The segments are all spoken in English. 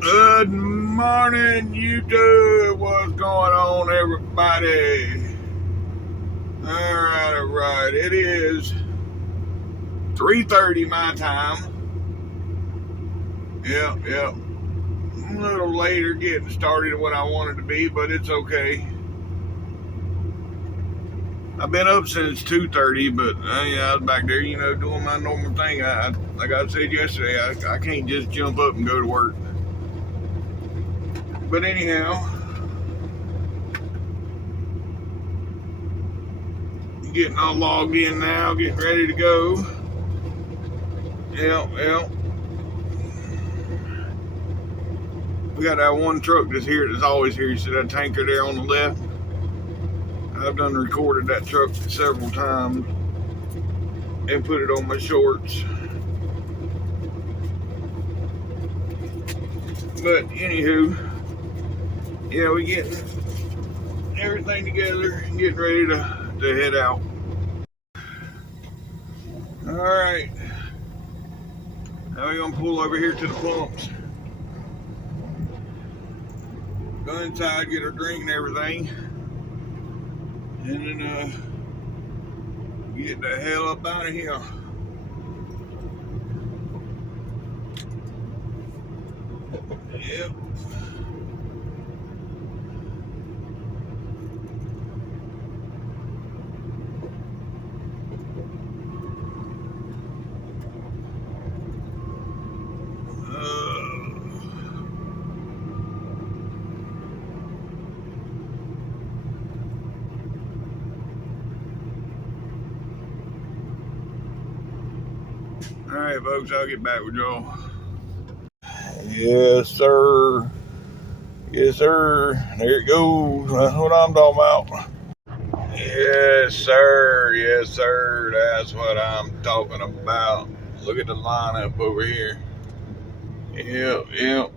Good morning, YouTube. What's going on, everybody? All right. It is 3:30 my time. Yep. A little later getting started than what I wanted to be, but it's okay. I've been up since 2:30, but I was back there, doing my normal thing. Like I said yesterday, I can't just jump up and go to work. But anyhow, getting all logged in now, getting ready to go. Yep. We got that one truck that's always here. You see that tanker there on the left? I've done recorded that truck several times and put it on my shorts. But anywho, yeah, we getting everything together, getting ready to head out. All right, now we're gonna pull over here to the pumps. Go inside, get our drink and everything, and then get the hell up out of here. Yep. All right, folks, I'll get back with y'all. Yes, sir. There it goes. That's what I'm talking about. Yes, sir. That's what I'm talking about. Look at the lineup over here. Yep.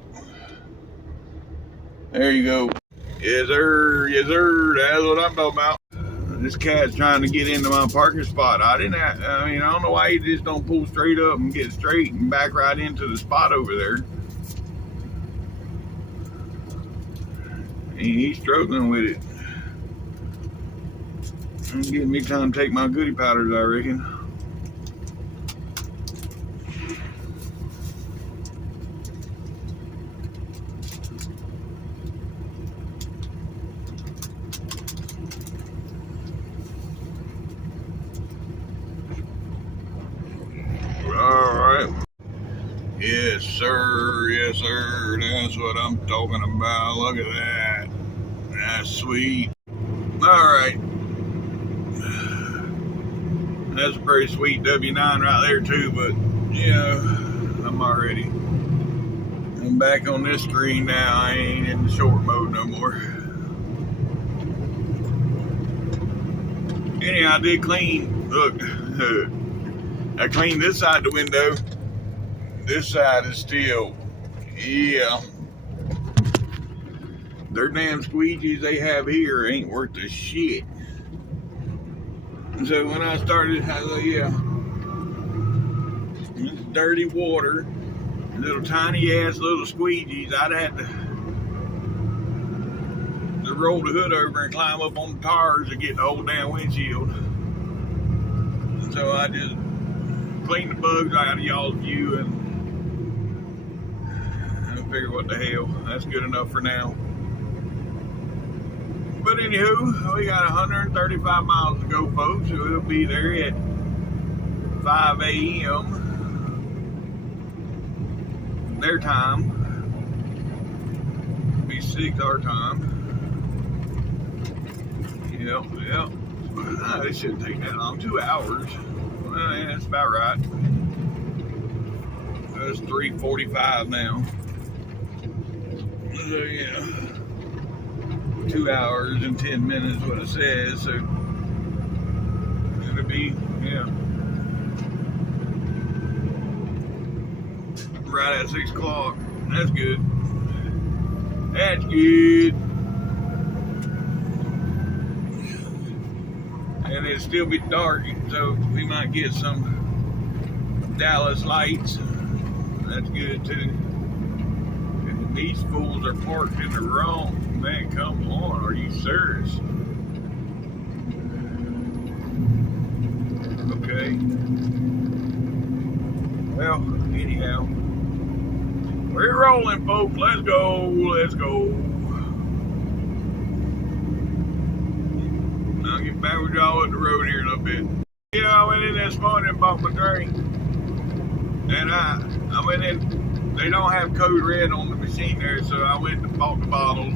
There you go. Yes, sir. That's what I'm talking about. This cat's trying to get into my parking spot. I don't know why he just don't pull straight up and get straight and back right into the spot over there. He's struggling with it. It's giving me time to take my goodie powders, I reckon. Yes, sir. That's what I'm talking about. Look at that. That's sweet. All right. That's a pretty sweet W9 right there, too. But, I'm back on this screen now. I ain't in the short mode no more. Anyhow, I did clean. Look. I cleaned this side of the window. This side is still, their damn squeegees they have here ain't worth a shit. So when I started, I thought, it's dirty water, little tiny ass little squeegees. I'd have to roll the hood over and climb up on the tires to get the whole damn windshield. So I just cleaned the bugs out of y'all's view and figure what the hell, that's good enough for now. But anywho, we got 135 miles to go, folks. So we'll be there at 5 a.m. their time. It'll be 6 our time. Yep. It shouldn't take that long. 2 hours. Well, yeah, that's about right. It's 3:45 now. So 2 hours and 10 minutes, what it says. So it'll be, right at 6 o'clock. That's good. And it'll still be dark, so we might get some Dallas lights. That's good too. These fools are parked in the wrong. Man, come on. Are you serious? Okay. Well, anyhow. We're rolling, folks. Let's go. Let's go. I'll get back with y'all at the road here in a little bit. You know, I went in this morning and bought my drink. And I went in. They don't have code red on the machine there, so I went and bought the bottles.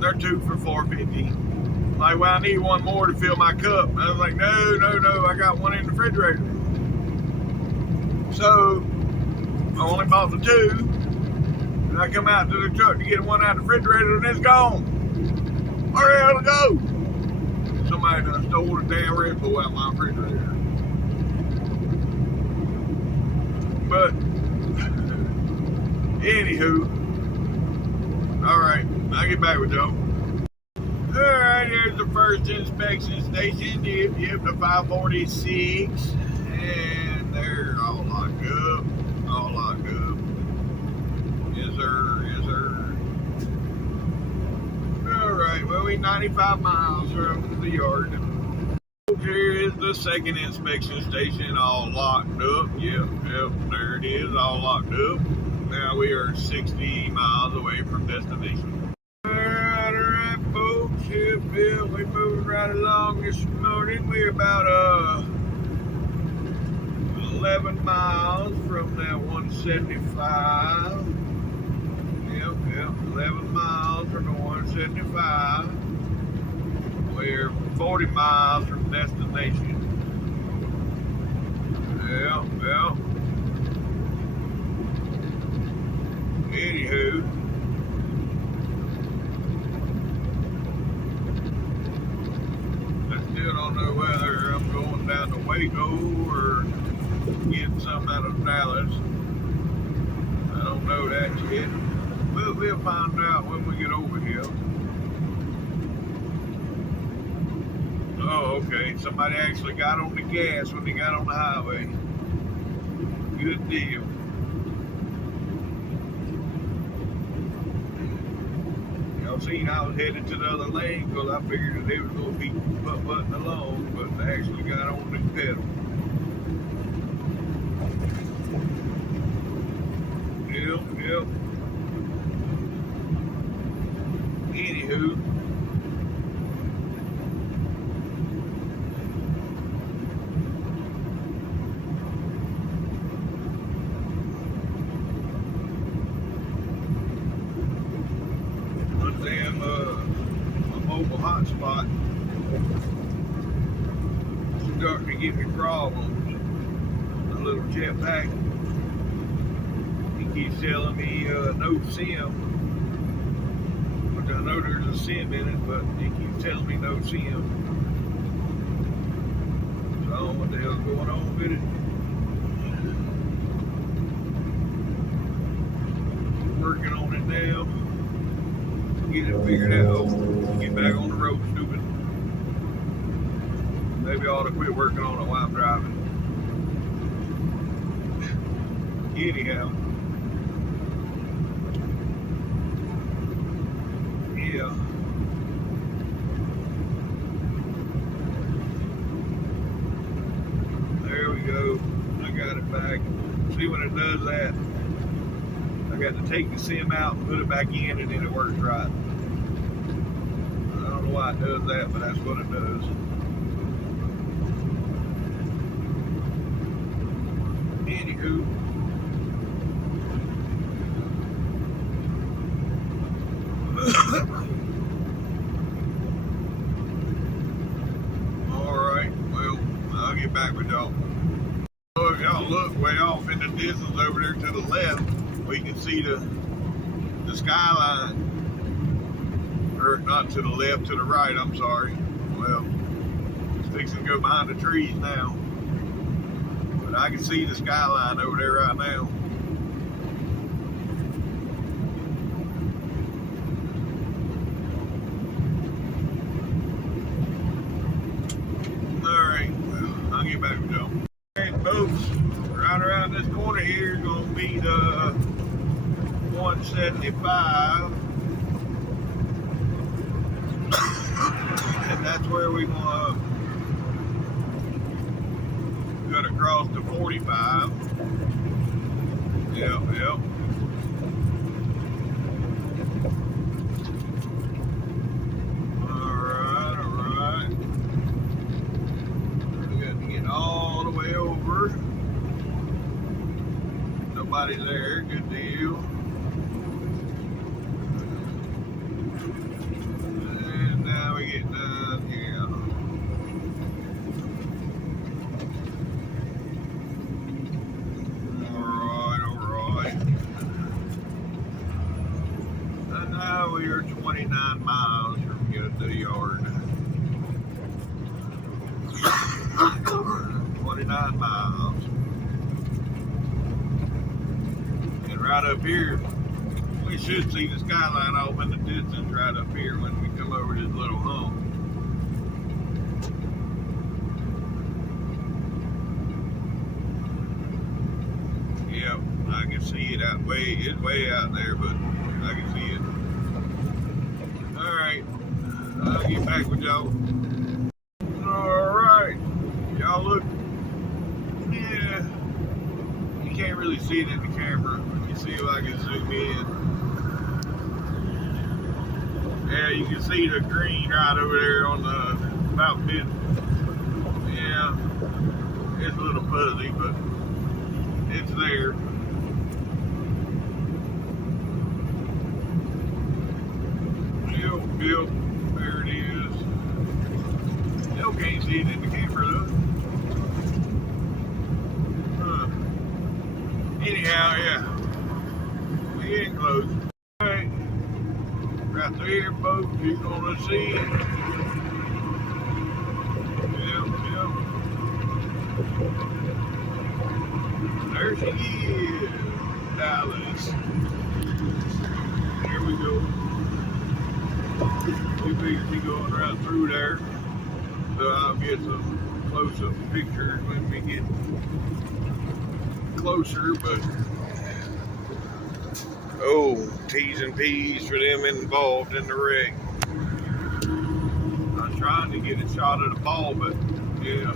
They're 2 for $4.50. Like, well, I need one more to fill my cup. And I was like, no, I got one in the refrigerator. So I only bought the 2. And I come out to the truck to get one out of the refrigerator, and it's gone. Where the hell to go? Somebody done stole the damn Red Bull out of my refrigerator. But, anywho, alright, I'll get back with y'all. Alright, here's the first inspection station. Yep, the 546. And they're all locked up. All locked up. Yes, sir. Yes, sir. Alright, well, we 95 miles from the yard. Here is the second inspection station, all locked up. Yep, there it is, all locked up. Now we are 60 miles away from destination. Alright, folks. Yep, we're moving right along this morning. We're about 11 miles from that 175. Yep, 11 miles from the 175. We're 40 miles from destination. Yep. Anywho, I still don't know whether I'm going down to Waco or getting something out of Dallas. I don't know that yet. We'll find out when we get over here. Oh, okay. Somebody actually got on the gas when they got on the highway. Good deal. Y'all seen I was headed to the other lane because I figured that they was going to be butt-butting along, but they actually got on the pedal. Yep. Anywho. A mobile hotspot starting to give me problems. A little jetpack. He keeps telling me no SIM. Which I know there's a SIM in it, but he keeps telling me no SIM. So I don't know what the hell's going on with it. Working on it now. Get it figured out. Get back on the road, stupid. Maybe I ought to quit working on it while I'm driving. Anyhow. Yeah. There we go. I got it back. See when it does that. I got to take the SIM out and put it back in, and then it works right. I don't know why it does that, but that's what it does. Anywho. Alright, well, I'll get back with y'all. Oh, if y'all look way off in the distance over there to the left, we can see the skyline. Or not to the left, to the right, I'm sorry. Well, it's fixing to go behind the trees now. But I can see the skyline over there right now. Alright, well, I'll get back with y'all. Alright, folks, right around this corner here is going to be the 175. And that's where we're gonna cross to 45. Yep. Alright. We got to get all the way over. Nobody there, good deal. And now we get done here. Alright. And now we are 29 miles from the yard. 29 miles. And right up here, we should see the skyline off in the distance right up here when we come over this little hump. Yep, I can see it it's way out there, but I can see it. Alright, I'll get back with y'all. Alright, y'all look. Yeah, you can't really see it in the camera. You see if I can zoom in. Yeah, you can see the green right over there on the mountain bit. Yeah, it's a little fuzzy, but it's there. Yep, there it is. Still can't see it in the camera though. Anyhow, yeah, we getting close. Alright, right there, folks, you're gonna see it. Yep. There she is, Dallas. Here we go. We figure she's going right through there, so I'll get some close-up pictures when we get closer, but T's and P's for them involved in the wreck. I was trying to get a shot of the ball, but yeah,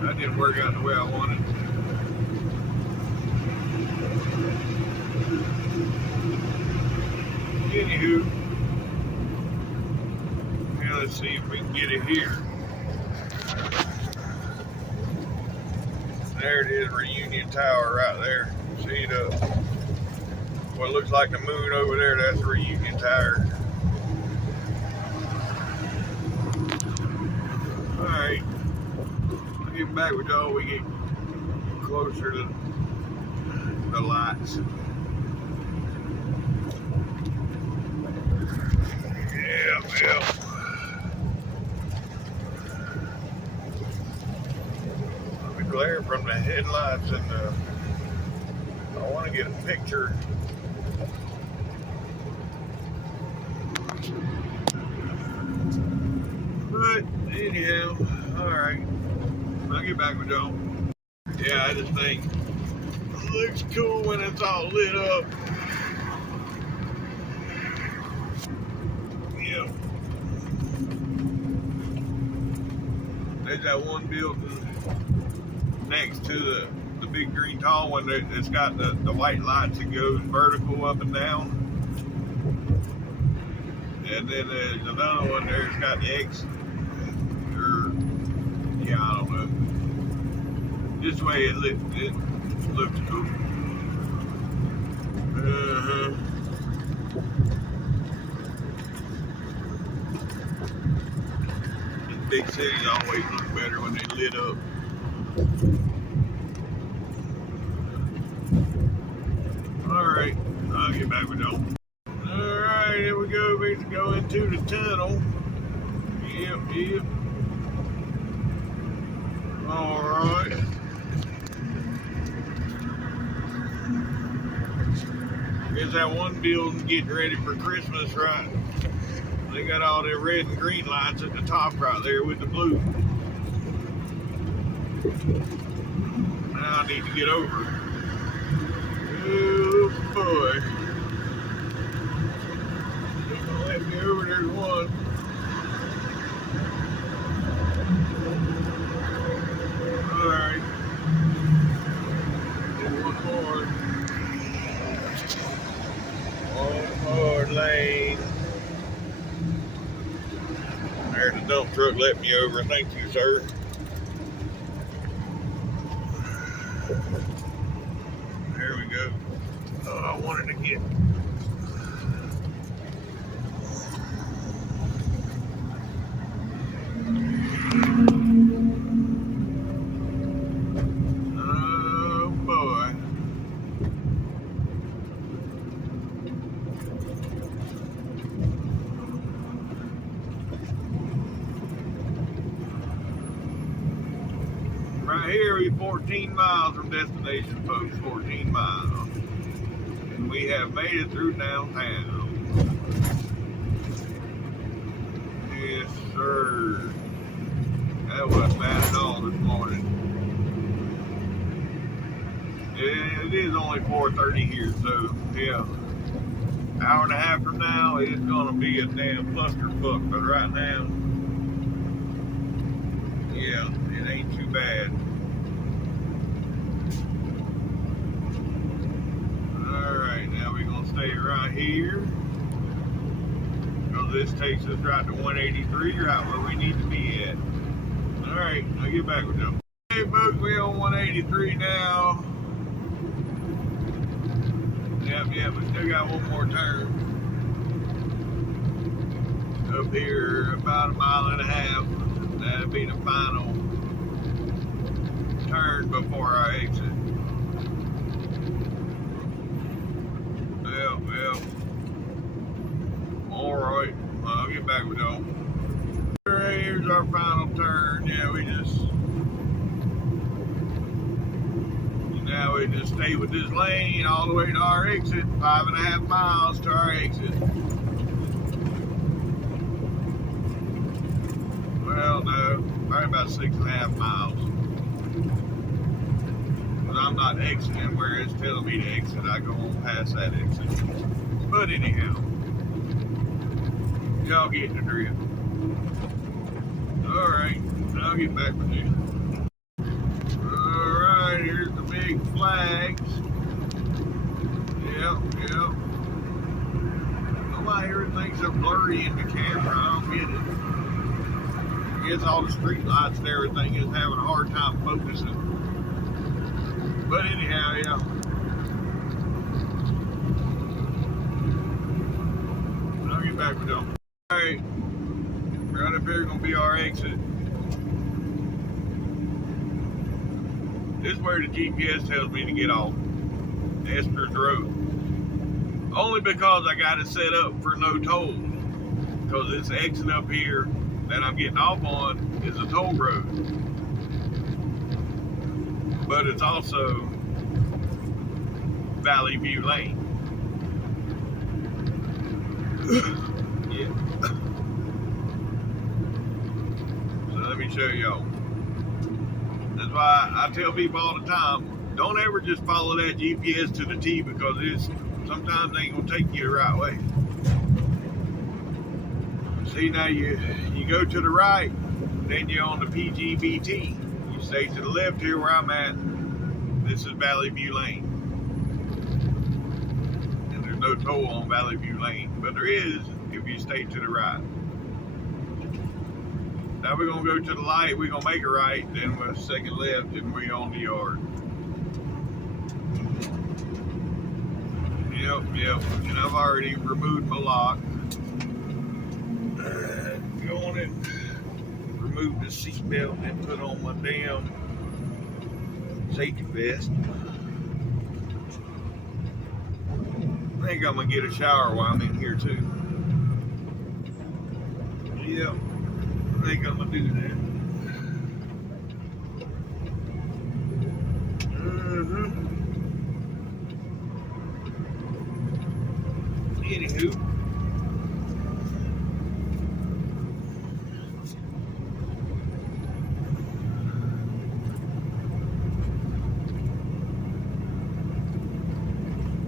that didn't work out the way I wanted. Anywho, now let's see if we can get it here. There it is, Reunion Tower right there. See what looks like the moon over there, that's the Reunion Tower. Alright, I'll get back with y'all when we get closer to the lights. Yeah. The glare from the headlights and I want to get a picture. But anyhow, alright, I'll get back with y'all. Yeah, I just think it looks cool when it's all lit up. Yeah. There's that one building next to the big green tall one that's got the white lights that goes vertical up and down. And then there's another one there that's got the X, or yeah, I don't know. This way it looks cool. Big cities always look better when they lit up. Alright, I'll get back with y'all. Alright, here we go. We can go into the tunnel. Yep. Alright. Here's that one building getting ready for Christmas, right? They got all their red and green lights at the top right there with the blue. Now I need to get over. Oh boy. let me over. There's one. Alright. One more lane. There's a dump truck let me over. Thank you, sir. There we go. Oh, I wanted to get. Oh boy. Right here, we 14 miles from destination, folks. 14 miles. And we have made it through downtown. Yes, sir. That wasn't bad at all this morning. It is only 4:30 here, so yeah. Hour and a half from now, it's gonna be a damn clusterfuck. But right now, yeah, it ain't too bad. Alright, now we're gonna stay right here. Because this takes us right to 183, right where we need to be at. Alright, I'll get back with them. Hey folks, we're on 183 now. Yep, we still got one more turn. Up here, about a mile and a half. That'll be the final turn before our exit. Well. Alright, I'll get back with y'all. Here's our final turn. Yeah, now we just stay with this lane all the way to our exit. 5.5 miles to our exit. Well, no, probably about 6.5 miles. Because I'm not exiting where it's telling me to exit. I go on past that exit. But anyhow, y'all get the drift. Alright, I'll get back with you. Alright, here's the big flags. Yep. Why everything's so blurry in the camera? I don't get it. I guess all the street lights and everything is having a hard time focusing. But anyhow, yeah. I'll get back with y'all. Alright. Right up here is going to be our exit. This is where the GPS tells me to get off. Esther's Road. Only because I got it set up for no toll. Because this exit up here that I'm getting off on is a toll road. But it's also Valley View Lane. Yeah. So let me show y'all. That's why I tell people all the time, don't ever just follow that GPS to the T, because it's sometimes ain't gonna take you the right way. See, now you go to the right, then you're on the PGBT. You stay to the left here where I'm at. This is Valley View Lane. And there's no toll on Valley View Lane, but there is if you stay to the right. Now we're gonna go to the light, we're gonna make a right, then we're second left, and we're on the yard. Yep, and I've already removed my lock. Go on it, remove the seat belt, and put on my damn safety vest. I think I'm gonna get a shower while I'm in here too. Yep. I think I'm gonna do that. Anywho.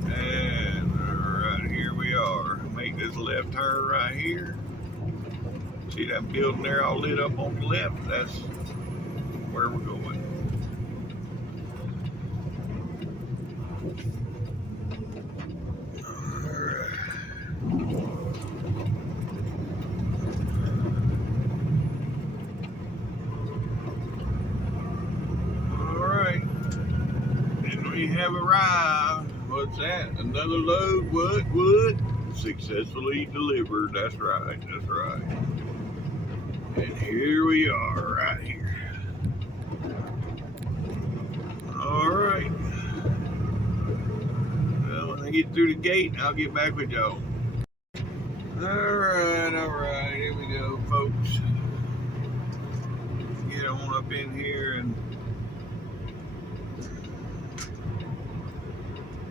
And right here we are. Make this left turn right here. See that building there all lit up on the left? That's where we're going. Alright. And we have arrived. What's that? Another load? What? Successfully delivered. That's right. That's right. And here we are, right here. Alright. Well, when I get through the gate, I'll get back with y'all. Alright. Here we go, folks. Get on up in here and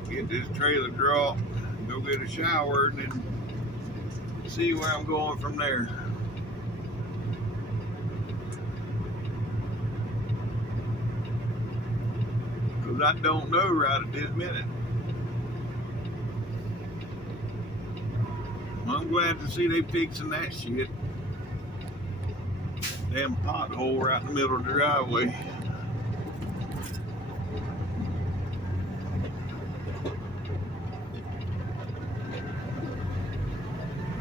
get this trailer dropped, go get a shower, and then see where I'm going from there. Because I don't know right at this minute. I'm glad to see they fixing that shit. Damn pothole right in the middle of the driveway.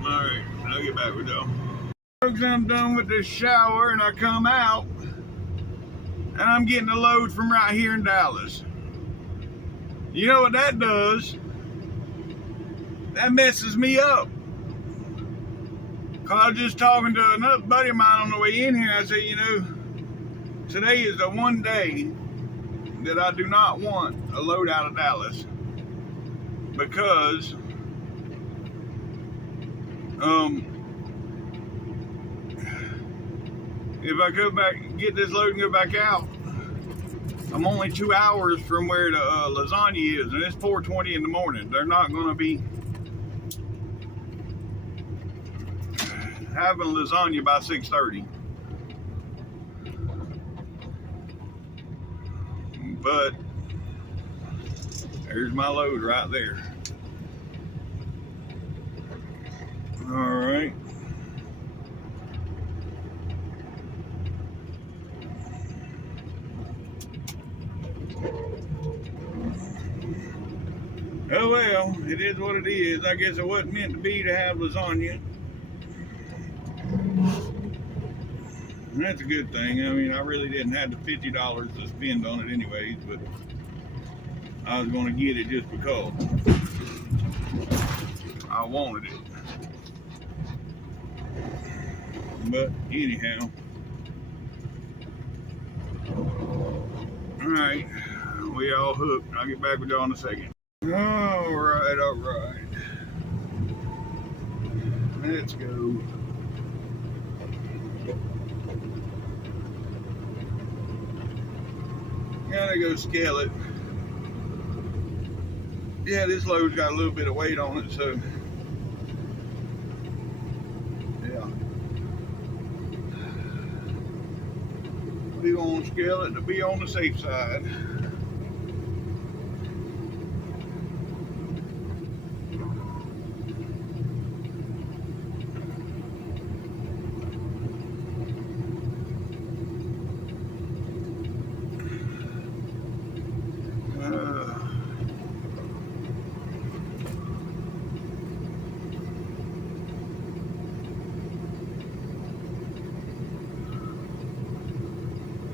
Alright, I'll get back with y'all. Folks, I'm done with this shower and I come out and I'm getting a load from right here in Dallas. You know what that does? That messes me up. Cause I was just talking to another buddy of mine on the way in here. I said, you know, today is the one day that I do not want a load out of Dallas. Because if I go back, get this load and go back out, I'm only 2 hours from where the lasagna is, and it's 4:20 in the morning. They're not going to be having lasagna by 6:30. But there's my load right there. All right. Oh well, it is what it is. I guess it wasn't meant to be to have lasagna. And that's a good thing. I mean, I really didn't have the $50 to spend on it anyways, but I was going to get it just because I wanted it. But anyhow, all right, we all hooked. I'll get back with y'all in a second. All right. Let's go. Gotta go scale it. Yeah, this load's got a little bit of weight on it, so yeah. We gonna scale it to be on the safe side.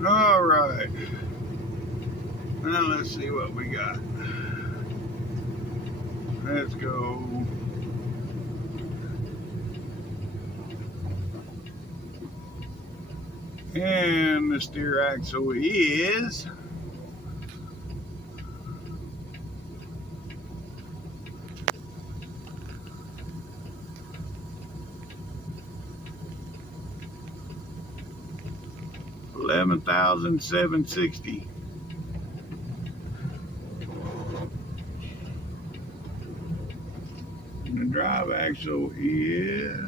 All right, now let's see what we got. Let's go. And the steer axle is 11,760. And the drive axle is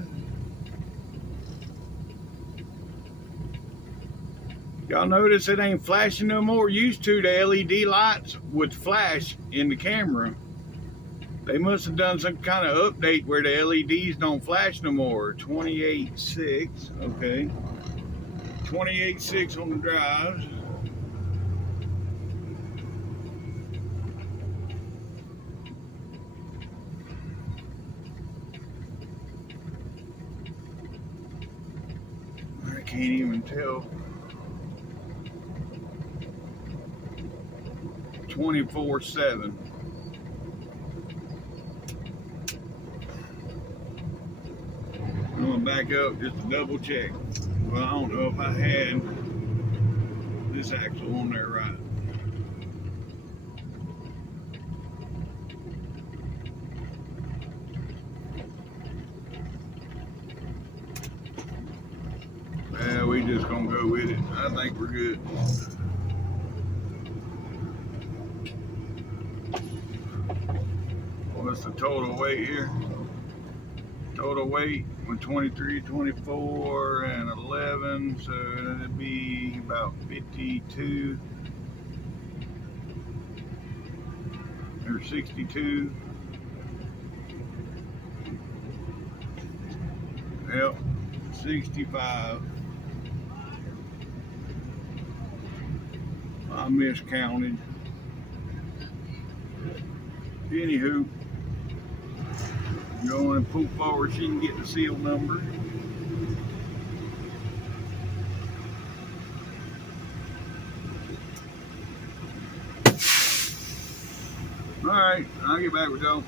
y'all notice it ain't flashing no more. Used to, the LED lights would flash in the camera They must have done some kind of update where the LEDs don't flash no more. 28.6, okay. 28.6 on the drives. I can't even tell. 24/7. I'm gonna back up just to double check. Well, I don't know if I had this axle on there right. Yeah, we just gonna go with it. I think we're good. What's the total weight here? Total weight with 23, 24, and 11, so that'd be about 52 or 62. Yep, 65. I miscounted. Anywho, going and pull forward so you can get the seal number. Alright, I'll get back with y'all.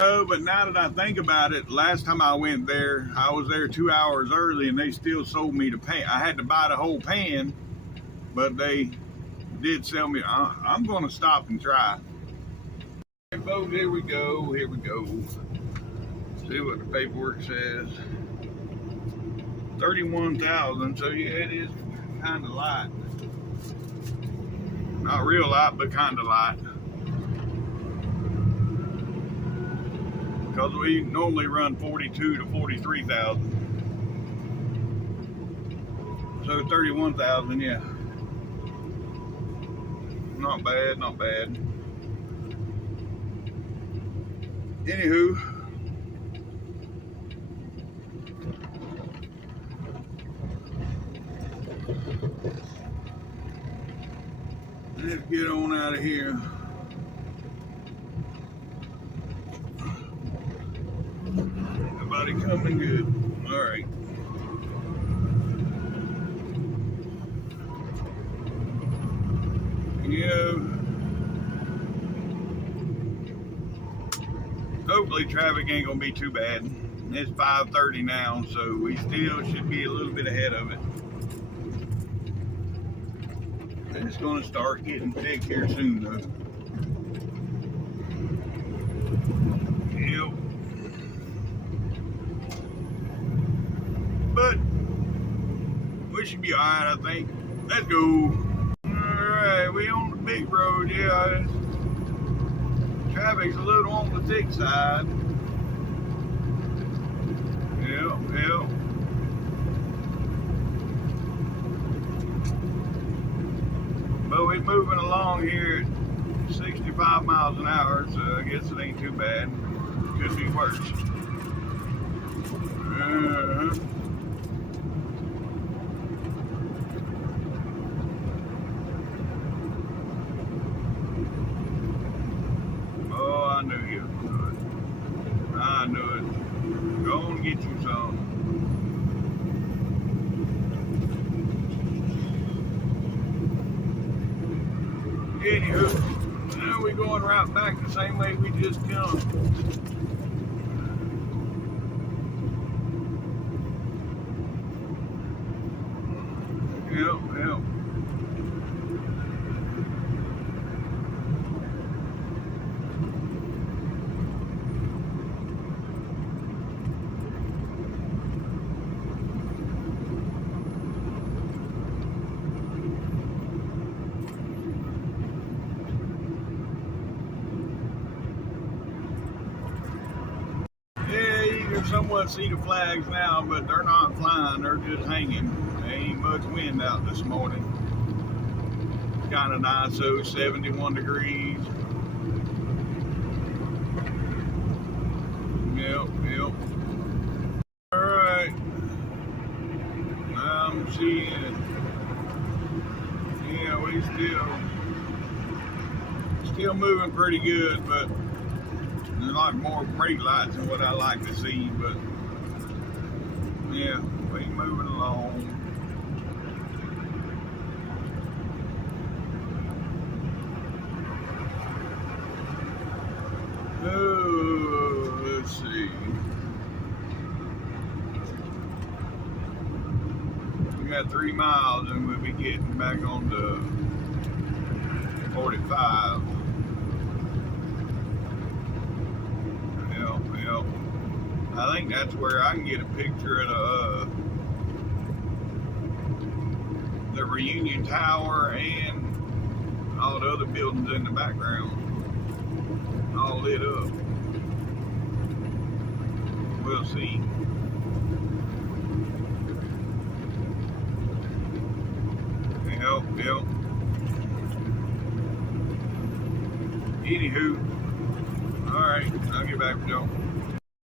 Oh, but now that I think about it, last time I went there, I was there 2 hours early and they still sold me the pan. I had to buy the whole pan, but they did sell me. I'm going to stop and try. Hey folks, here we go, here we go. See what the paperwork says. 31,000, so yeah, it is kind of light. Not real light, but kind of light. Because we normally run 42 to 43,000. So 31,000, yeah. Not bad, not bad. Anywho, let's get on out of here. Everybody coming good. All right. You know, hopefully traffic ain't gonna be too bad. It's 5:30 now, so we still should be a little bit ahead of it. It's gonna start getting thick here soon though. Yep. But we should be alright, I think. Let's go. Alright, we on the big road, yeah. Traffic's a little on the thick side. Yep. But we're moving along here at 65 miles an hour, so I guess it ain't too bad. Could be worse. Oh, I knew you would do it. I knew it. Go on and get you some. Anywho, now we're going right back the same way we just come. Yep. Somewhat see the flags now, but they're not flying, they're just hanging. There ain't much wind out this morning. Kind of nice, so 71 degrees. Yep. Alright. I'm seeing. Yeah, we still moving pretty good, but there's a lot more brake lights than what I like to see, but yeah, we moving along. Oh, let's see. We got 3 miles and we'll be getting back on the 45. Yep. I think that's where I can get a picture of the Reunion Tower and all the other buildings in the background, all lit up. We'll see. Yep. Anywho, alright, I'll get back with y'all.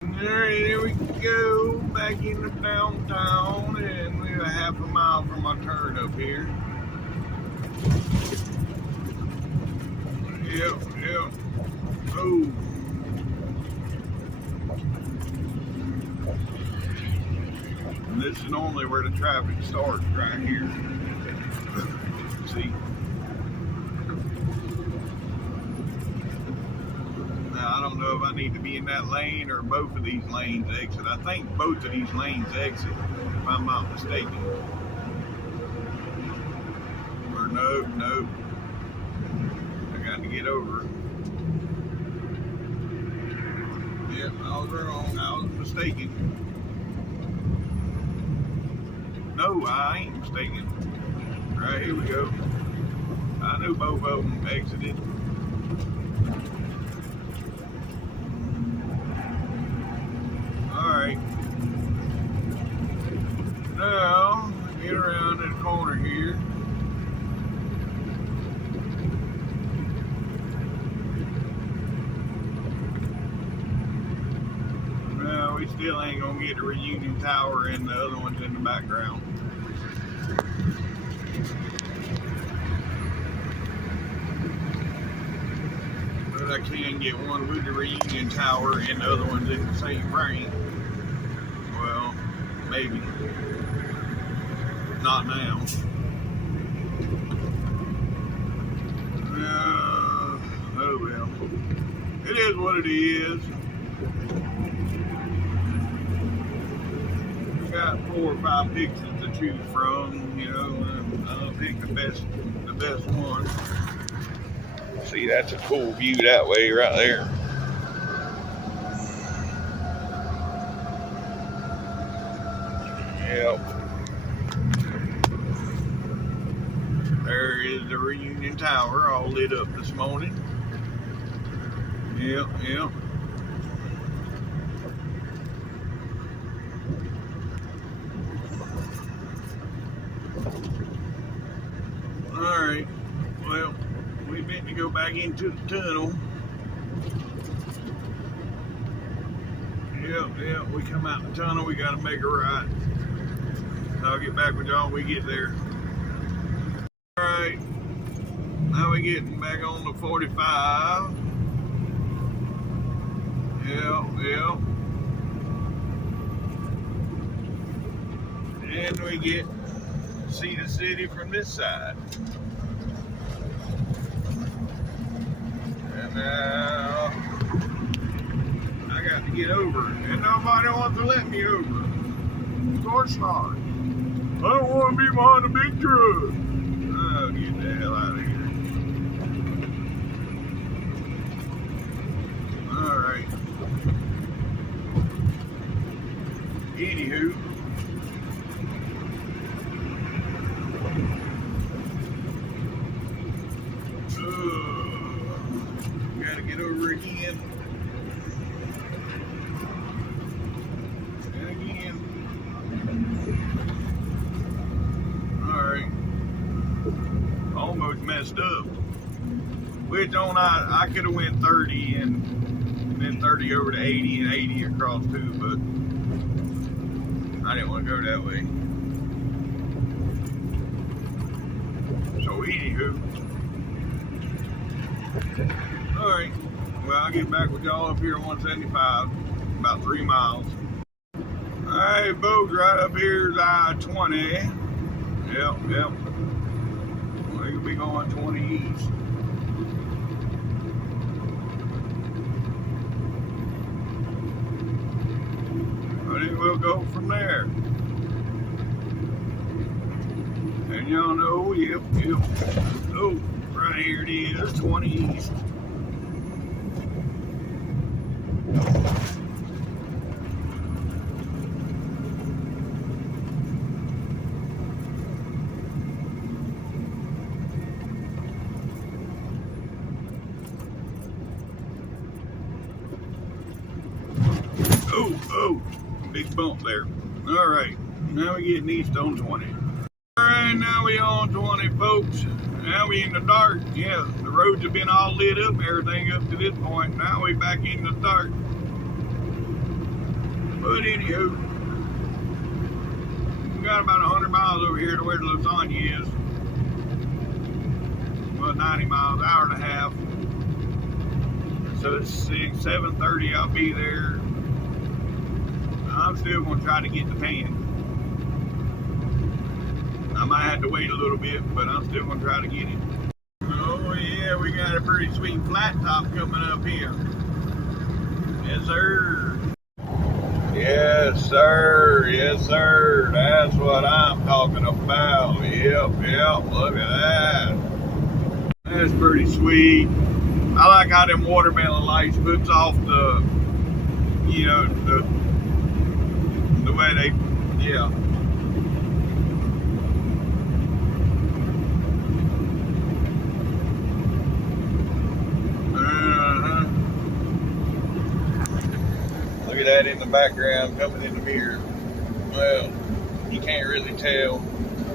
Alright, here we go, back in the downtown, and we're a half a mile from our turn up here. Yep. Oh. And this is normally where the traffic starts, right here. See? Now, I don't know if I need to be in that lane or both of these lanes exit. I think both of these lanes exit, if I'm not mistaken. Or no. I got to get over. Yep, I was wrong. I was mistaken. No, I ain't mistaken. Right, here we go. I knew both of them exited. Alright. Now, get around the corner here. No, we still ain't gonna get the Reunion Tower and the other ones in the background. But I can get one with the Reunion Tower and the other ones in the same frame. Well, maybe. Not now. Oh well. It is what it is. Got 4 or 5 pictures to choose from, you know. I'll pick the best one. See, that's a cool view that way right there. Yep. There is the Reunion Tower all lit up this morning. Yep. Alright, well, we meant to go back into the tunnel. Yep, we come out the tunnel, we gotta make a right. I'll get back with y'all when we get there. Alright, now we're getting back on the 45. Yep. And we get to see the city from this side. And now I got to get over, and nobody wants to let me over. Of course not. I don't want to be behind a big truck. Oh, get the hell out of here. Alright. Anywho. Gotta get over again. And again. Alright. Almost messed up. Which on I could have went 30 and then 30 over to 80 and 80 across too, but I didn't want to go that way. So anywho, all right. Well, I'll get back with y'all up here on 175, about 3 miles. All right, folks, right up here is I-20. Yep. We're gonna be going 20 east. But then we'll go from there. And y'all know, yep. Oh, right here it is, 20 east. Oh, big bump there. All right, now we getting east on 20. All right, now we on 20, folks. Now we in the dark. Yeah, the roads have been all lit up, everything up to this point. Now we back in the dark. But anywho, we got about 100 miles over here to where the lasagna is. Well, 90 miles, hour and a half. So it's 7:30, I'll be there. I'm still going to try to get the pan. I might have to wait a little bit, but I'm still going to try to get it. Oh yeah, we got a pretty sweet flat top coming up here. Yes, sir. Yes, sir. That's what I'm talking about. Yep. Look at that. That's pretty sweet. I like how them watermelon lights puts off the, you know, the way they, yeah. Look at that in the background coming in the mirror. Well, you can't really tell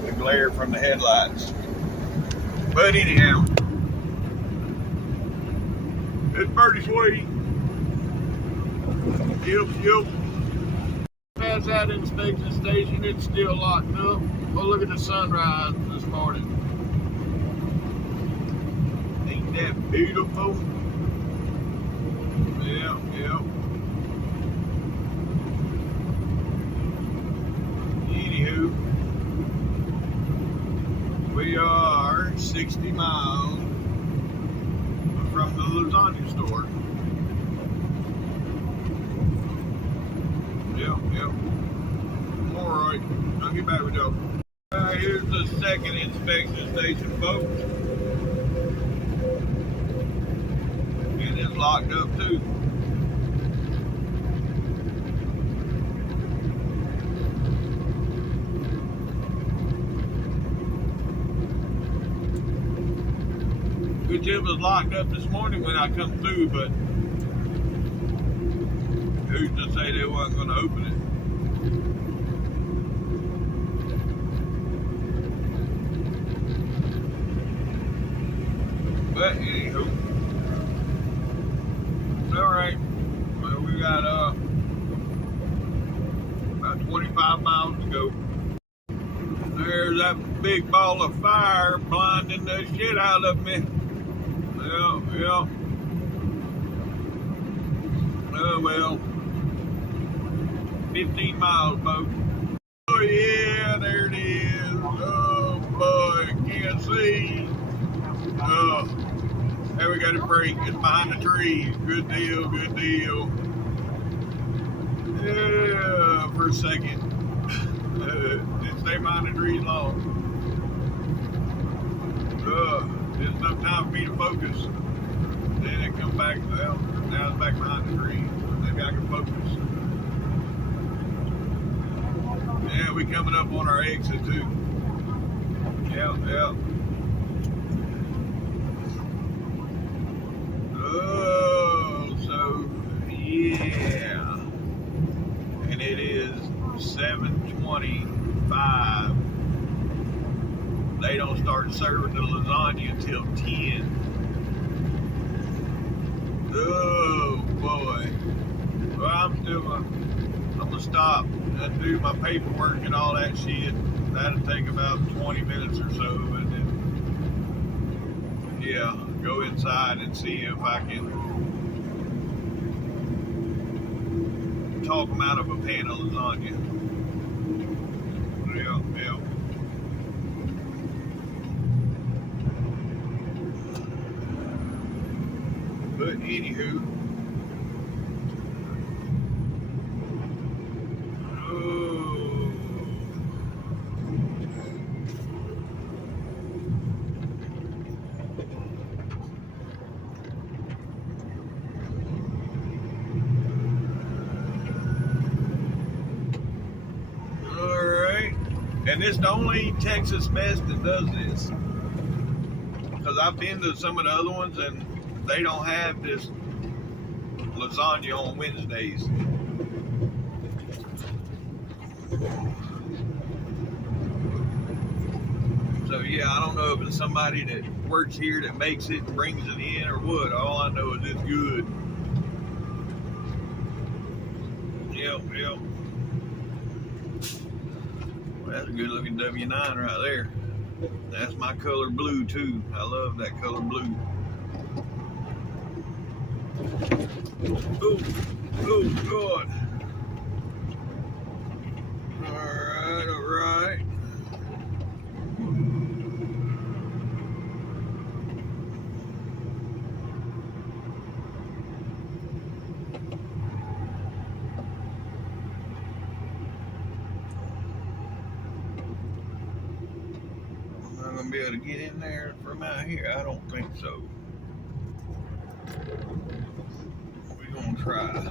the glare from the headlights. But anyhow, it's pretty sweet. Yep. Past that inspection station, it's still locked up. Well, look at the sunrise this morning. Ain't that beautiful? Yep. Anywho, we are 60 miles from the lasagna store. Yep. Alright, I'll get back with y'all. Here's the second inspection station, folks. And it's locked up too. Which it was locked up this morning when I come through, but who's to say they wasn't going to open it? But anywho, all right. Well, we got about 25 miles to go. There's that big ball of fire blinding the shit out of me. Yeah. Oh well. 15 miles, folks. Oh yeah, there it is. Oh boy, can't see. Oh, there we got a break. It's behind the trees. Good deal. Yeah, for a second. Didn't stay behind the trees long. Just enough time for me to focus. Then it come back. Well, now it's back behind the trees. Maybe I can focus. Yeah, we coming up on our exit too. Yep. Oh, so yeah. And it is 7:25. They don't start serving the lasagna until 10. Oh boy. I'm gonna stop and do my paperwork and all that shit. That'll take about 20 minutes or so, and then yeah, go inside and see if I can talk them out of a pan of lasagna. Yeah, yeah. But anywho, and it's the only Texas mess that does this. Because I've been to some of the other ones and they don't have this lasagna on Wednesdays. So yeah, I don't know if it's somebody that works here that makes it and brings it in or what. All I know is it's good. Yep, yep. That's a good looking W9 right there. That's my color blue too. I love that color blue. Oh, oh God. Alright, alright. Gonna be able to get in there from out here? I don't think so. We're gonna try.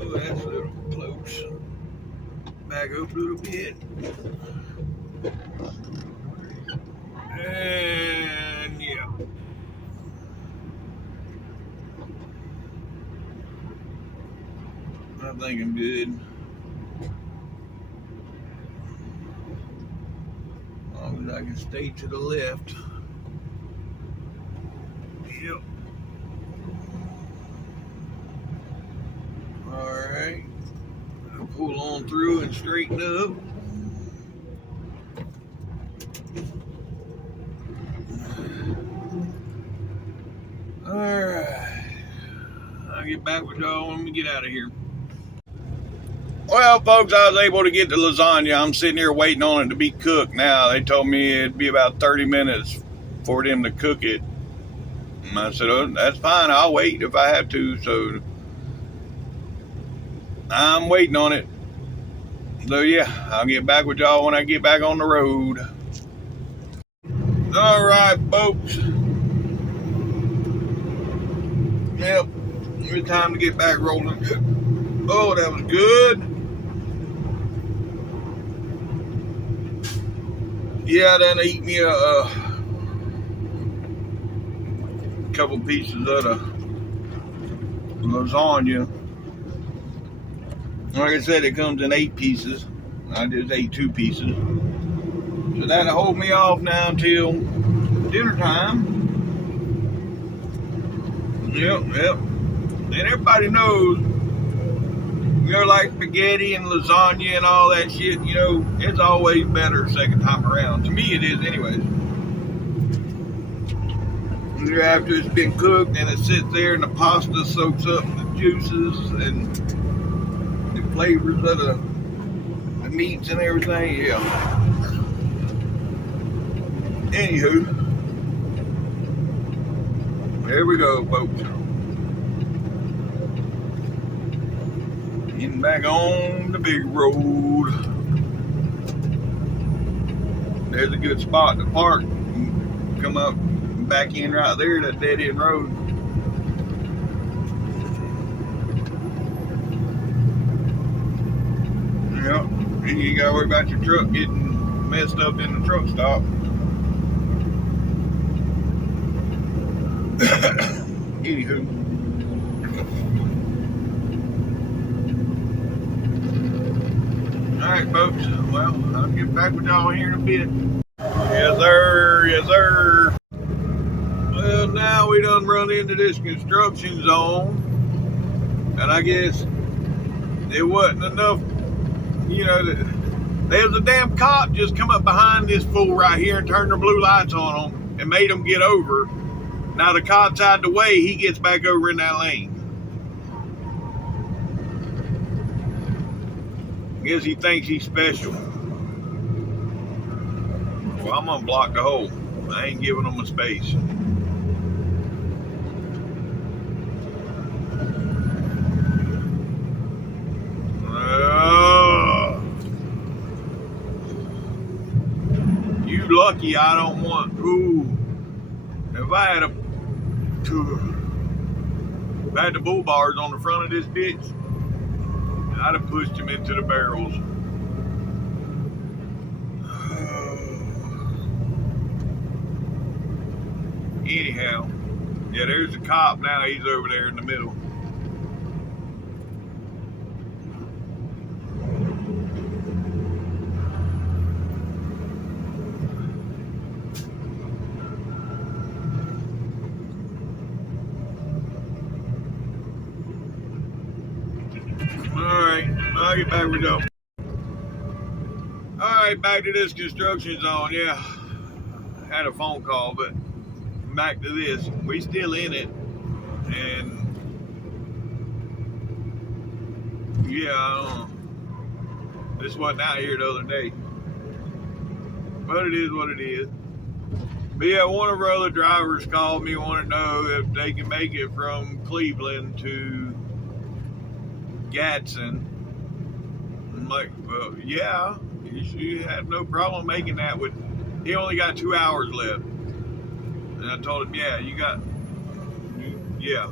Oh, that's a little close. Back up a little bit. And yeah. I think I'm good. I can stay to the left. Yep. Alright. I'll pull on through and straighten up. Alright. I'll get back with y'all when we get out of here. Well, folks, I was able to get the lasagna. I'm sitting here waiting on it to be cooked now. They told me it'd be about 30 minutes for them to cook it. And I said, oh, that's fine. I'll wait if I have to. So I'm waiting on it. So, yeah, I'll get back with y'all when I get back on the road. All right, folks. Yep, it's time to get back rolling. Oh, that was good. Yeah, then eat me a couple pieces of the lasagna. Like I said, it comes in 8 pieces. I just ate 2 pieces. So that'll hold me off now until dinner time. Yep, yep. And everybody knows, you know, like spaghetti and lasagna and all that shit, you know, it's always better second time around. To me, it is anyways. After it's been cooked and it sits there and the pasta soaks up the juices and the flavors of the meats and everything, yeah. Anywho, there we go, folks. Getting back on the big road. There's a good spot to park. Come up back in right there, that dead end road. Yep. And you gotta worry about your truck getting messed up in the truck stop. Anywho. Alright, folks. Well, I'll get back with y'all here in a bit. Yes, sir. Yes, sir. Well, now we done run into this construction zone, and I guess there wasn't enough, you know, there was a damn cop just come up behind this fool right here and turned the blue lights on him and made him get over. Now the cop's out the way, he gets back over in that lane. Guess he thinks he's special. Well, I'm gonna block the hole. I ain't giving him a space. You lucky I don't want. Ooh, if I had the bull bars on the front of this ditch, I'd have pushed him into the barrels. Anyhow, yeah, there's a cop now. He's over there in the middle. Alright, I'll get back with y'all. Alright, back to this construction zone. Yeah, had a phone call, but back to this. We still in it, and yeah, I don't know. This wasn't out here the other day, but it is what it is. But yeah, one of our other drivers called me, wanted to know if they can make it from Cleveland to Gadsden. I'm like, well, yeah, you have no problem making that. With he only got 2 hours left. And I told him, yeah, yeah.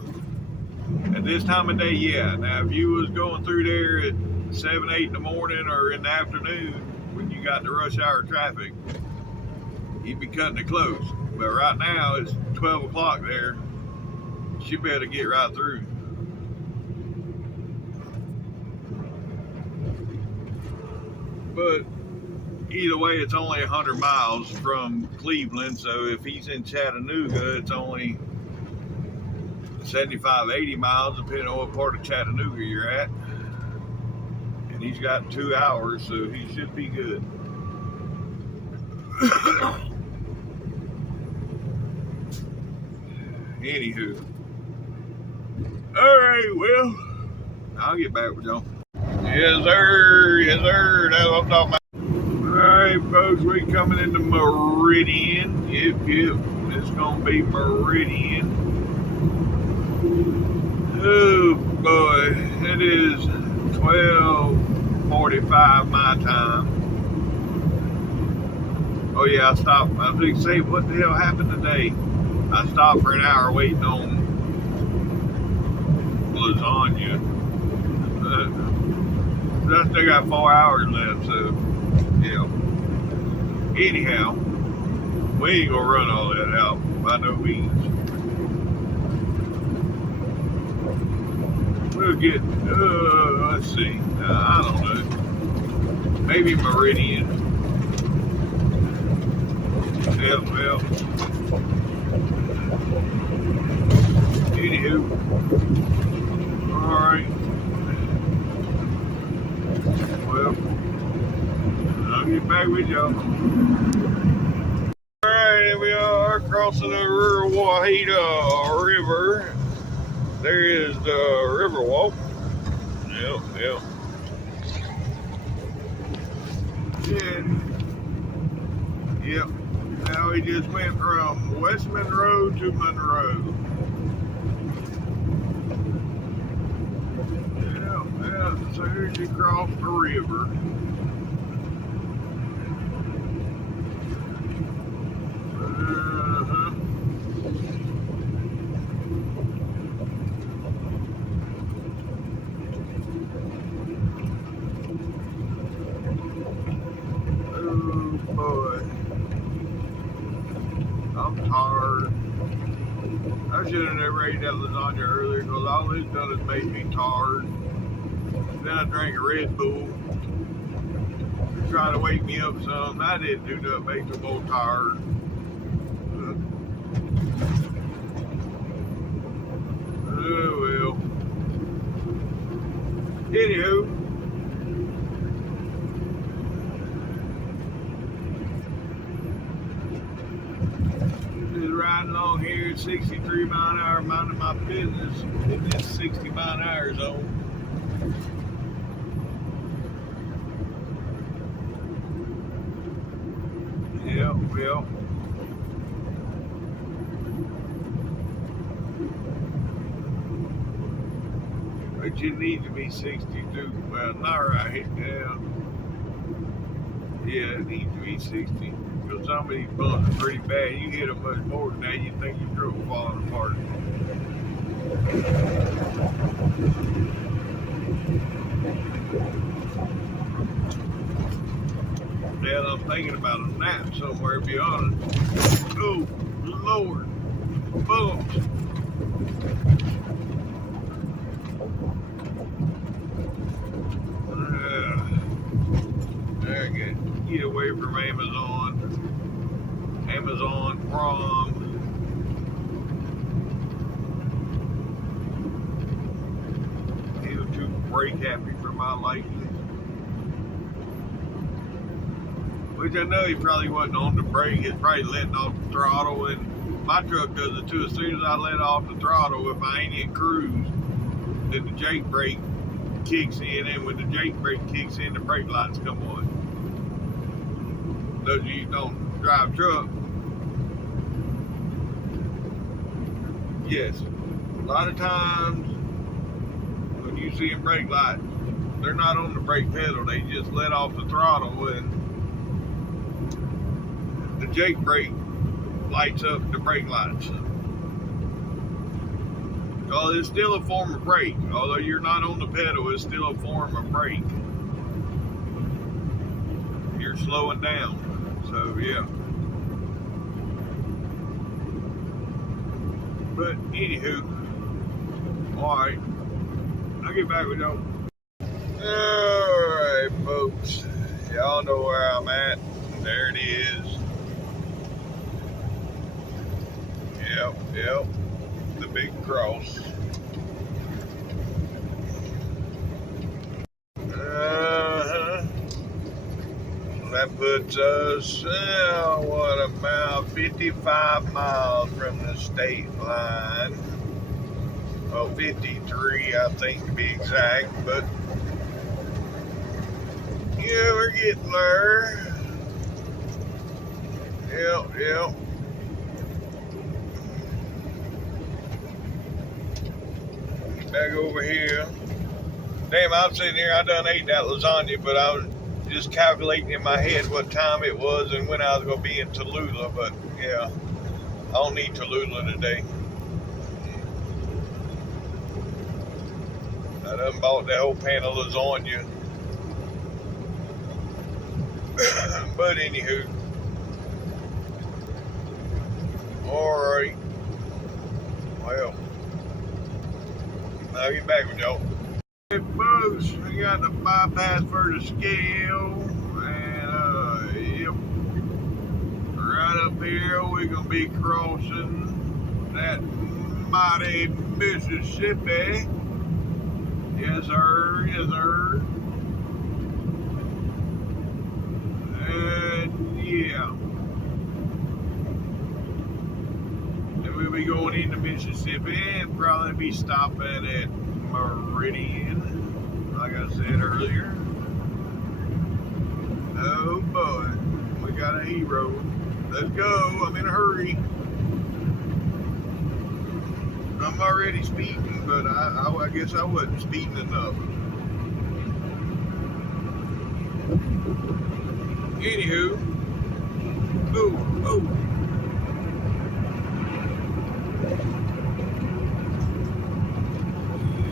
At this time of day, yeah. Now, if you was going through there at 7, 8 in the morning or in the afternoon when you got the rush hour traffic, you'd be cutting it close. But right now, it's 12 o'clock there. You better get right through. But either way, it's only 100 miles from Cleveland, so if he's in Chattanooga, it's only 75, 80 miles, depending on what part of Chattanooga you're at. And he's got 2 hours, so he should be good. Anywho. Alright, well, I'll get back with y'all. Yes, sir. Yes, sir. That's what I'm talking about. Alright, folks, we coming into Meridian. Yep, it's gonna be Meridian. Oh boy, it is 12:45 my time. Oh yeah, I stopped. I was going to say, what the hell happened today? I stopped for an hour waiting on lasagna. I still got 4 hours left, so yeah. Anyhow, we ain't gonna run all that out by no means. We'll get, let's see, I don't know, maybe Meridian. Yep, well, anywho, alright. Well, I'll get back with y'all. Alright, here we are crossing the Wahita River. There is the Riverwalk. Yep. Yep. Now we just went from West Monroe to Monroe. Yeah, as soon as you cross the river. Oh boy. I'm tired. I should have never ate that lasagna earlier because all it's done is made me tired. Then I drank a Red Bull to try to wake me up some. I didn't do nothing, make me more tired. well. Anywho, just riding along here at 63 mile an hour, minding my business in this 60 mile an hour zone. Yep. But you need to be 62. Well, not right. Yeah, it needs to be 60. Because some of these bumps are pretty bad. You hit them much more than that, you think your truck will falling apart. Hell, I'm thinking about a nap somewhere, to be honest. Oh, Lord. Bumps. There, get away from Amazon Prime. He was too brake happy for my liking. Which I know he probably wasn't on the brake. He's probably letting off the throttle, and my truck does it too. As soon as I let off the throttle, if I ain't in cruise, then the Jake brake kicks in, and when the Jake brake kicks in, the brake lights come on. Those of you don't drive truck, yes, a lot of times when you see them brake lights, they're not on the brake pedal. They just let off the throttle, and the Jake brake lights up the brake lights. Because it's still a form of brake. Although you're not on the pedal, it's still a form of brake. You're slowing down. So, yeah. But, anywho. Alright. I'll get back with y'all. Alright, folks. Y'all know where I'm at. There it is. Yep. The big cross. That puts us, what, about 55 miles from the state line. Well, 53, I think, to be exact, but yeah, we're getting there. Yep. Back over here. Damn, I'm sitting here, I done ate that lasagna, but I was just calculating in my head what time it was and when I was going to be in Tallulah, but yeah, I don't need Tallulah today. I done bought that whole pan of lasagna. But anywho, alright, well, I'll get back with y'all. Hey folks, we got the bypass for the scale, and yep, right up here we're gonna be crossing that mighty Mississippi. Yes sir. And yeah, and we'll be going into Mississippi and probably be stopping at Meridian, like I said earlier. Oh boy, we got a hero. Let's go, I'm in a hurry. I'm already speeding, but I guess I wasn't speeding enough. Anywho, oh.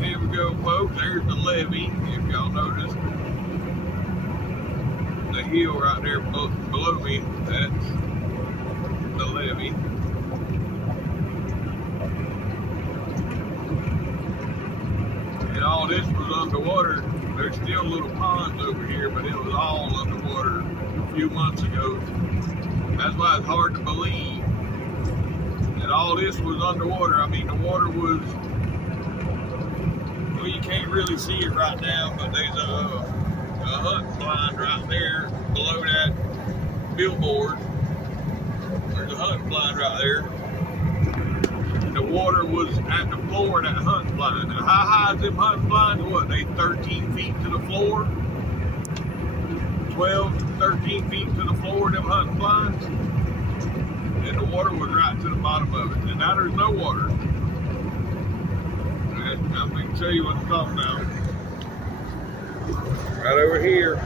Here we go, folks. There's the levee, if y'all notice. The hill right there below me, that's the levee. And all this was underwater. There's still little ponds over here, but it was all underwater a few months ago. That's why it's hard to believe that all this was underwater. I mean, the water was Well, you can't really see it right now, but there's a hunting blind right there below that billboard. There's a hunting blind right there. The water was at the floor of that hunting blind. Now, how high is them hunting blinds? What, they 13 feet to the floor? 12, 13 feet to the floor of them hunting blinds? And the water was right to the bottom of it. And now there's no water. And I'm going to tell you what I'm talking about. Right over here.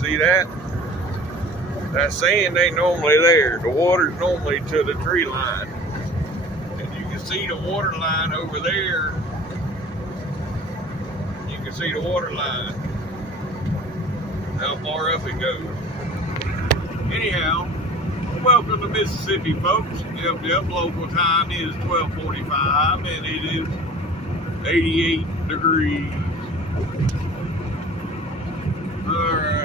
See that? That sand ain't normally there. The water's normally to the tree line. See the water line over there. You can see the water line, how far up it goes. Anyhow, welcome to Mississippi, folks. Yep, local time is 12:45 and it is 88 degrees. All right.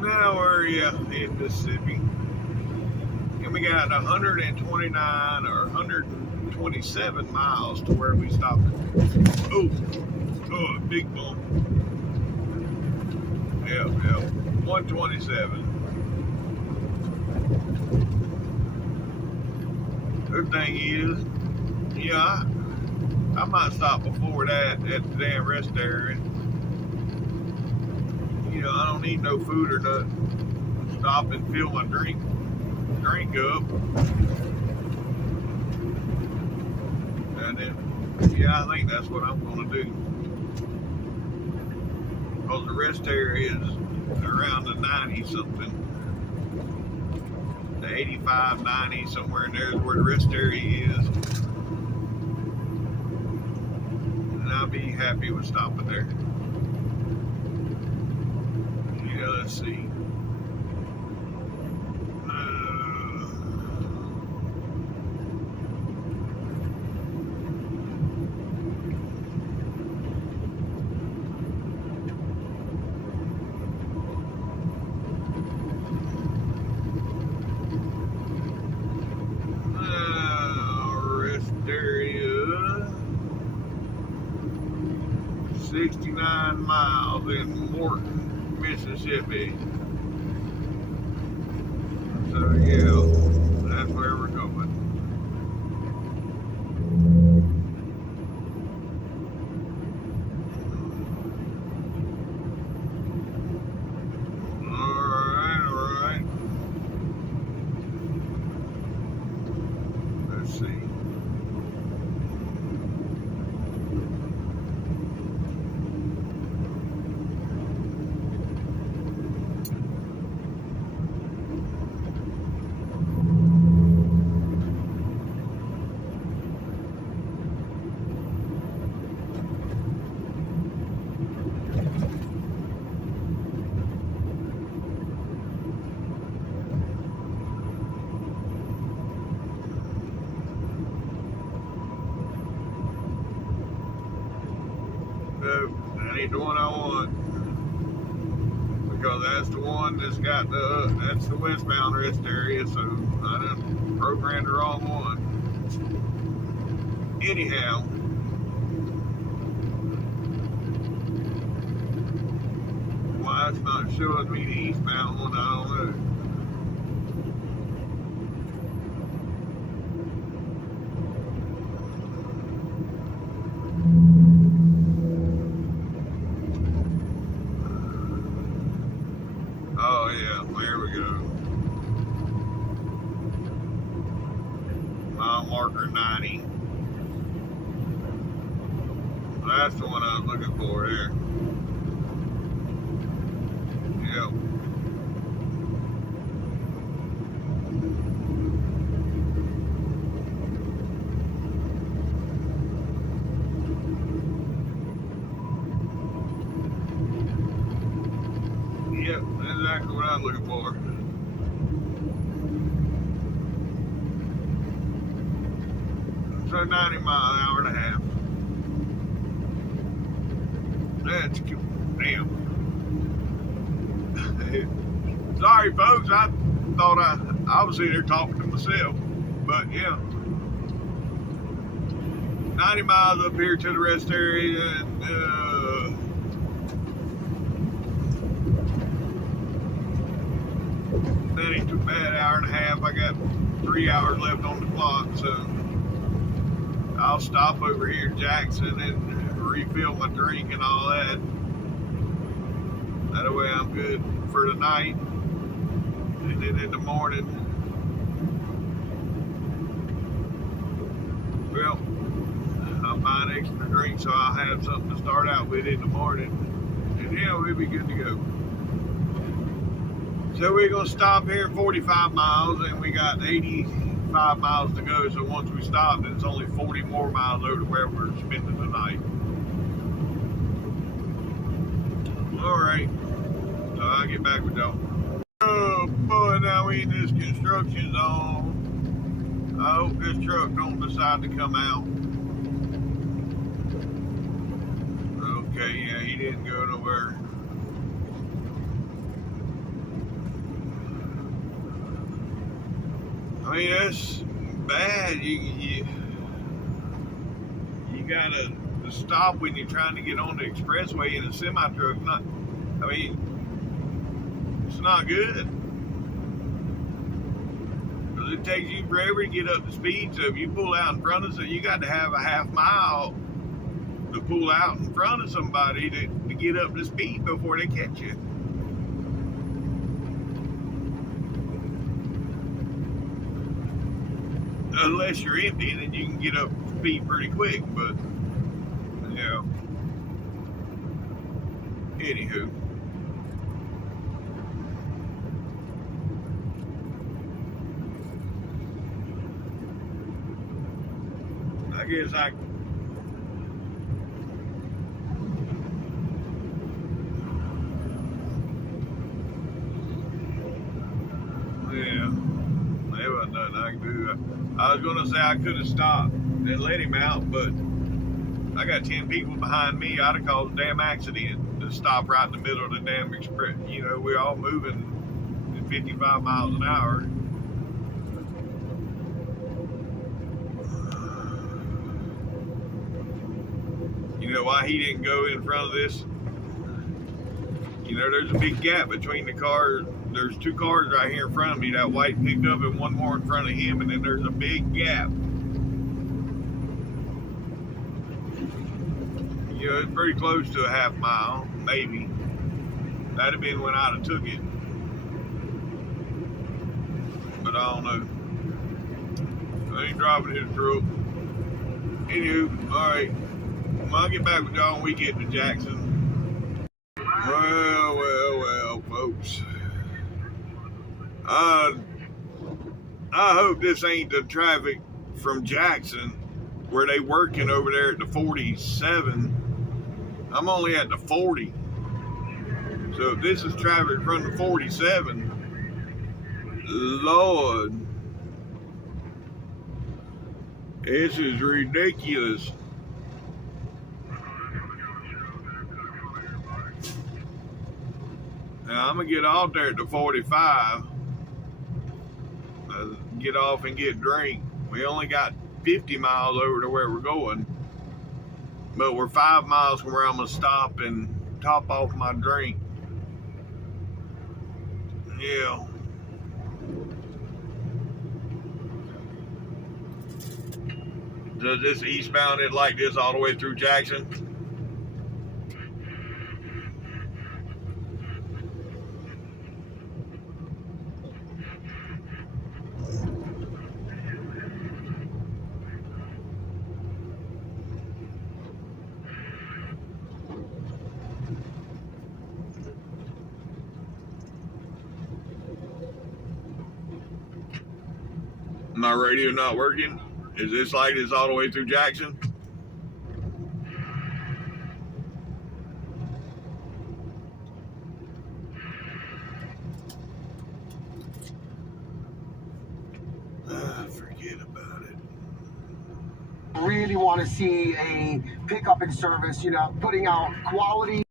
Now we're in Mississippi, and we got 129 or 127 miles to where we stopped. Oh, big bump. Yeah, 127. The thing is, yeah, I might stop before that at the damn rest area. You know, I don't need no food or nothing. Stop and fill my drink up. And then, yeah, I think that's what I'm going to do. Because the rest area is around the 90-something. The 85, 90, somewhere in there is where the rest area is. And I'll be happy with stopping there. Let's see. Rest area. 69 miles in Morton, Mississippi. So yeah, that's where we're going. All right. Let's see. That ain't the one I want, because that's the one that's got that's the westbound rest area, so I done programmed the wrong one. Anyhow, why it's not showing me the eastbound one, I don't know. Oh yeah, there we go. Mile marker 90. That's the one I was looking for there. Yep. Yep, that's exactly what I'm looking for. So 90 mile an hour and a half. That's damn. Sorry, folks. I thought I was sitting there talking to myself. But yeah, 90 miles up here to the rest area, and that ain't too bad. Hour and a half. I got 3 hours left on the clock, so I'll stop over here in Jackson and refill my drink and all that. That way I'm good for the night, and then in the morning, well, I'll buy an extra drink so I'll have something to start out with in the morning, and yeah, we'll be good to go. So we're gonna stop here 45 miles, and we got 85 miles to go. So once we stop, it's only 40 more miles over to where we're spending the night. All right, so I'll get back with y'all. Oh boy, now we in this construction zone. I hope this truck don't decide to come out. Okay, yeah, he didn't go nowhere. I mean, that's bad. You gotta stop when you're trying to get on the expressway in a semi truck. It's not good. Because it takes you forever to get up to speed. So if you pull out in front of somebody, you got to have a half mile to pull out in front of somebody to get up to speed before they catch you. Unless you're empty, then you can get up to speed pretty quick, but yeah. Anywho. I guess yeah, there wasn't nothing I could do. I was gonna say I could have stopped and let him out, but I got 10 people behind me. I'd have caused a damn accident to stop right in the middle of the damn express. You know, we're all moving at 55 miles an hour. You know why he didn't go in front of this? You know, there's a big gap between the cars. There's 2 cars right here in front of me, that white pickup and one more in front of him, and then there's a big gap. You know, it's pretty close to a half mile, maybe. That'd have been when I'd have took it. But I don't know. I ain't driving his truck. Anywho, alright. Well, I'll get back with y'all when we get to Jackson. Well, folks. I hope this ain't the traffic from Jackson where they working over there at the 47. I'm only at the 40. So if this is traffic from the 47, Lord, this is ridiculous. Now I'm gonna get off there at the 45. Get off and get a drink. We only got 50 miles over to where we're going, but we're 5 miles from where I'm gonna stop and top off my drink. Yeah. Does this eastbound it like this all the way through Jackson? My radio not working? Is this like this all the way through Jackson? Forget about it. Really want to see a pickup in service, you know, putting out quality.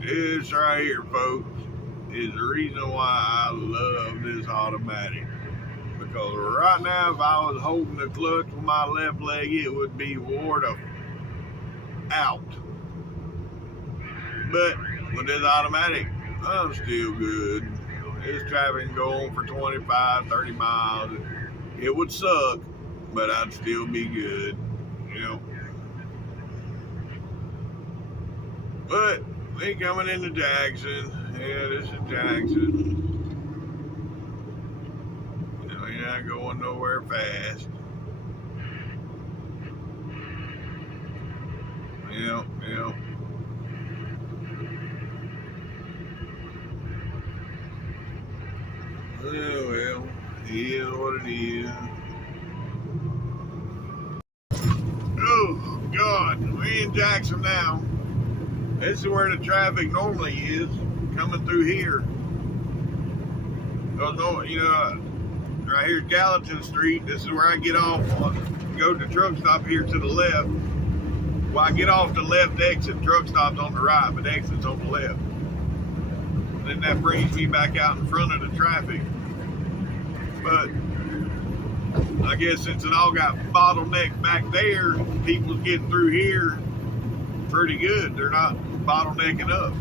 It's right here, folks. is the reason why I love this automatic. Because right now, if I was holding the clutch with my left leg, it would be wore out. But with this automatic, I'm still good. This traffic can go on for 25, 30 miles. It would suck, but I'd still be good, you know. But they coming into Jackson. Yeah, this is Jackson. You know, you're not going nowhere fast. Yep. Oh, well, it is what it is. Oh, God, we're in Jackson now. This is where the traffic normally is, coming through here. Oh, you know, right here's Gallatin Street. This is where I get off, go to the truck stop here to the left. Well, I get off the left exit, truck stop's on the right, but the exit's on the left. Then that brings me back out in front of the traffic. But I guess since it all got bottlenecked back there, people's getting through here pretty good. They're not bottlenecking up.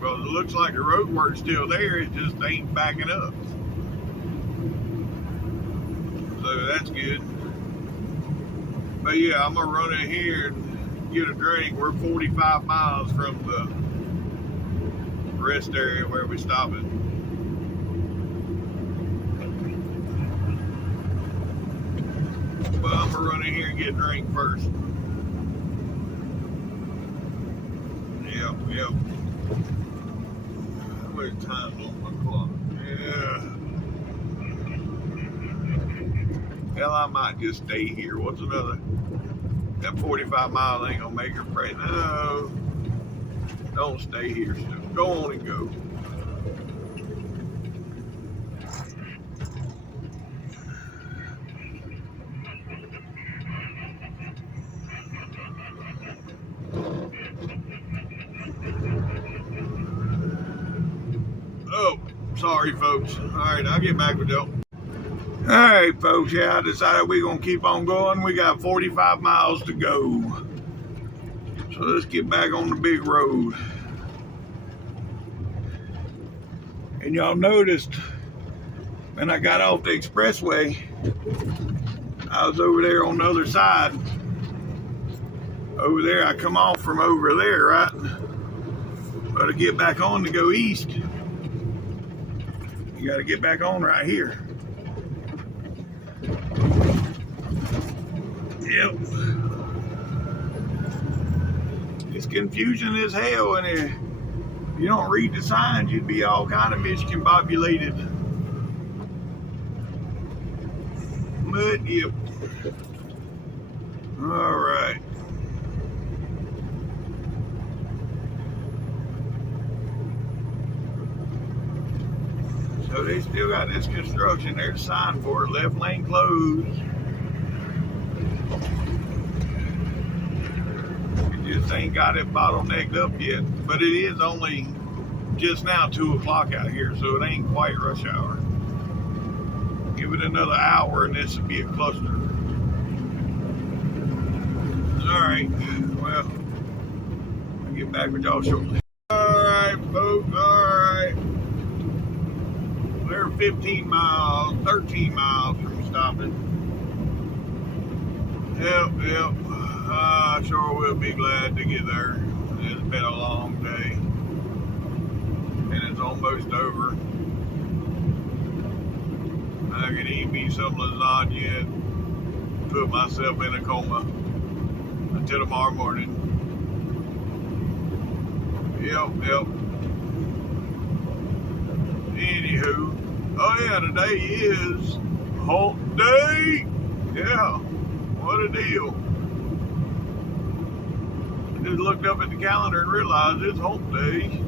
Well, it looks like the road work's still there, it just ain't backing up. So that's good. But yeah, I'm gonna run in here and get a drink. We're 45 miles from the rest area where we stopping. But I'm gonna run in here and get a drink first. Yep. How much time on my clock? Yeah. Hell, I might just stay here. What's another? That 45 miles ain't gonna make her pray. No. Don't stay here. Go on and go. Oh, sorry, folks. All right, I'll get back with y'all. All right, folks. Yeah, I decided we're going to keep on going. We got 45 miles to go. So let's get back on the big road. And y'all noticed when I got off the expressway, I was over there on the other side. Over there, I come off from over there, right? But to get back on to go east, you got to get back on right here. Yep. It's confusing as hell, and if you don't read the signs, you'd be all kind of miscombobulated. But yep. All right. So they still got this construction. There's a sign for it. Left lane closed. It just ain't got it bottlenecked up yet. But it is only just now 2 o'clock out here, so it ain't quite rush hour. Give it another hour and this would be a cluster. Alright, well, I'll get back with y'all shortly. Alright, folks, alright. We're 13 miles from stopping. Yep. I sure will be glad to get there. It's been a long day. And it's almost over. I could eat me some lasagna and put myself in a coma until tomorrow morning. Yep. Anywho, oh yeah, today is hump day. Yeah, what a deal. I just looked up at the calendar and realized it's hump day.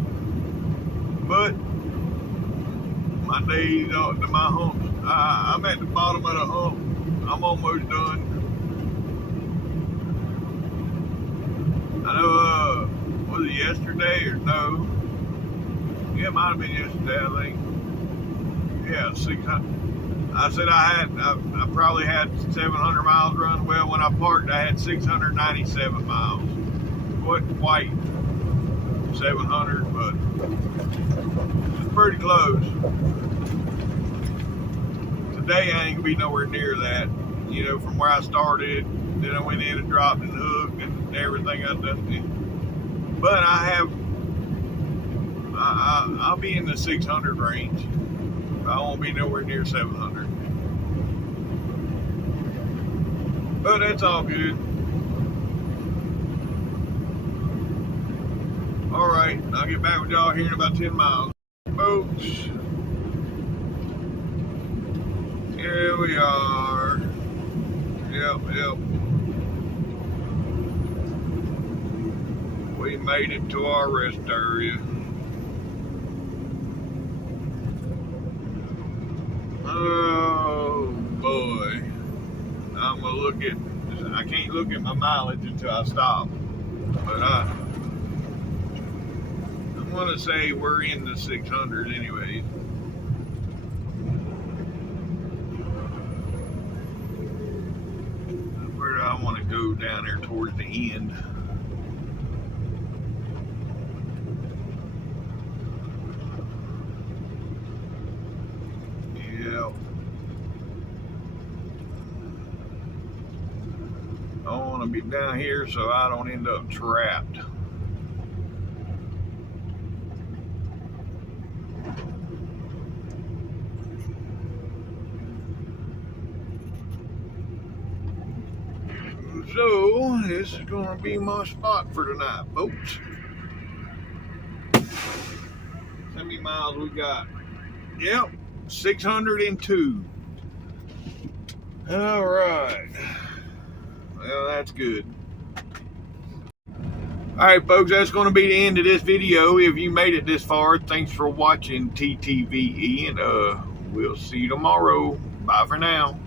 But my days, my humps, I'm at the bottom of the hump. I'm almost done. I know, was it yesterday or no? Yeah, it might have been yesterday, I think. Yeah, 600. I said I probably had 700 miles run. Well, when I parked, I had 697 miles. Wasn't quite 700, but it's pretty close. Today I ain't gonna be nowhere near that. You know, from where I started, then I went in and dropped and hooked and everything I've done. But I'll be in the 600 range. I won't be nowhere near 700. But that's all good. All right, I'll get back with y'all here in about 10 miles. Folks, here we are. Yep. We made it to our rest area. Oh boy. I'm gonna look at, I can't look at my mileage until I stop. But I'm gonna say we're in the 600 anyways. Where do I want to go down there towards the end? Yeah. I want to be down here so I don't end up trapped. So, this is going to be my spot for tonight, folks. How many miles we got? Yep, 602. All right. Well, that's good. All right, folks, that's going to be the end of this video. If you made it this far, thanks for watching TTVE, and we'll see you tomorrow. Bye for now.